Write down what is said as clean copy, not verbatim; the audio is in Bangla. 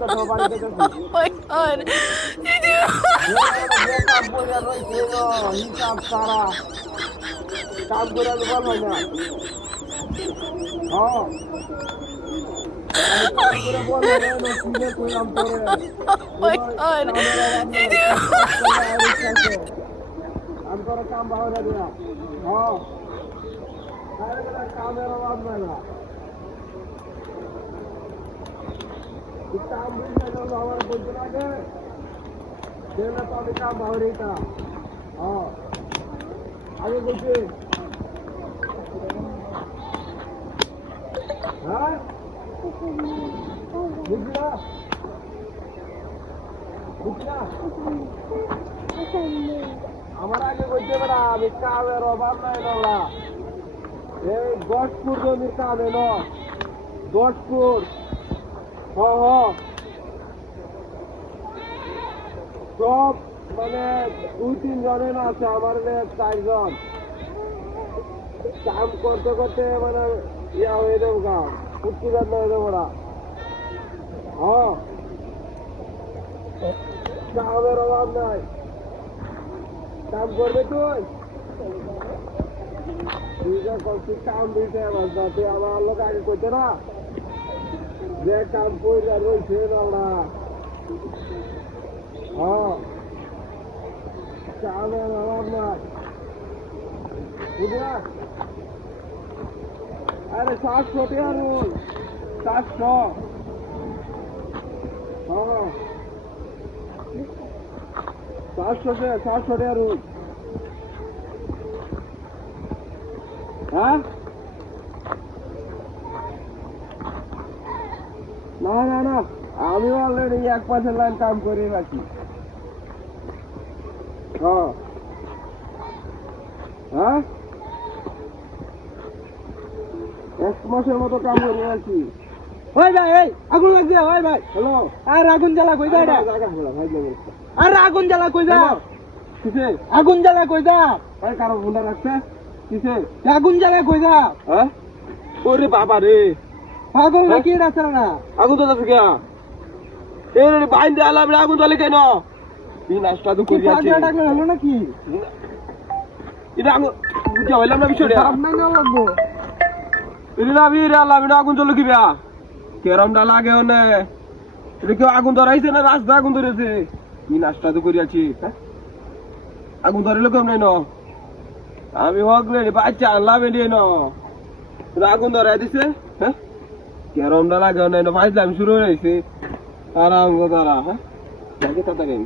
my god. কাম করে আমি বল হয় না হ্যাঁ আমি কাম করে বল হয় না সিনে কইলাম তোরে Oh my god. আমি তোর কাম ভালো দিনা হ্যাঁ কামের অভাব নাই না কাম বুঝে আমার বলতে লাগে সেটা তো আমি কাম ভালো দিতা হ্যাঁ আগে বলছি হ্যাঁ বুঝলা বুঝলা আমার আগে বলতে পারা আমি কামের অভাব নাই না এই গঠপুর জমির কাম এলো গঠপুর হ হ সব মানে 2-3 জনের আছে আমার 4 জন কাম করতে করতে মানে ইয়া হয়ে যাবো কাম উঠতে যাতে হয়ে যাবো না হ্যাঁ কামের অভাব নাই কাম করবে তুই কাম দিতে তুই আমার লোক আগে করতে না যে কাম করে রয়েছে না হ্যাঁ কামের অভাব নাই বুঝলা আরে 700 টাকা রুল 700 হ্যাঁ 700 টাকা রুল হ্যাঁ না না না আমি অলরেডি 1 লাইন কাম করে রাখি হ্যাঁ হ্যাঁ 1 মাসের মতো কাম করে রাখি ওই ভাই এই আগুন লাগছে ওই ভাই হ্যালো আর আগুন জ্বালা কই যা এটা আর আগুন জ্বালা কই যা কিসে আগুন জ্বালা কই যা ভাই কারো ফোনটা রাখছে কিসে আগুন জ্বালা কই যা হ্যাঁ ওরে বাবা রে পাগল নাকি এটা আছে না আগুন তো যাচ্ছে কিয়া এ রে বাইন দে আলাম আগুন জ্বলে কেন এই নাস্তা তো করি আছে এটা ডাকলে হলো নাকি এটা আগুন বুঝা হইলাম না বিষয়টা সামনে না লাগবো এটা না বীর আল্লাহ বিনা আগুন জ্বলে কি বিয়া কেরমটা লাগে ওনে এটা কি আগুন ধরাইছে না রাস্তা আগুন ধরেছে এই নাস্তা তো করি আছি হ্যাঁ আগুন ধরে লোক নাই ন আমি হগলে বাচ্চা আনলাম এলিয়ে ন আগুন ধরাই দিছে হ্যাঁ কেরমটা লাগে ওনে ফাইজলাম শুরু হয়েছে আরাম দাঁড়া হ্যাঁ তাড়াতাড়ি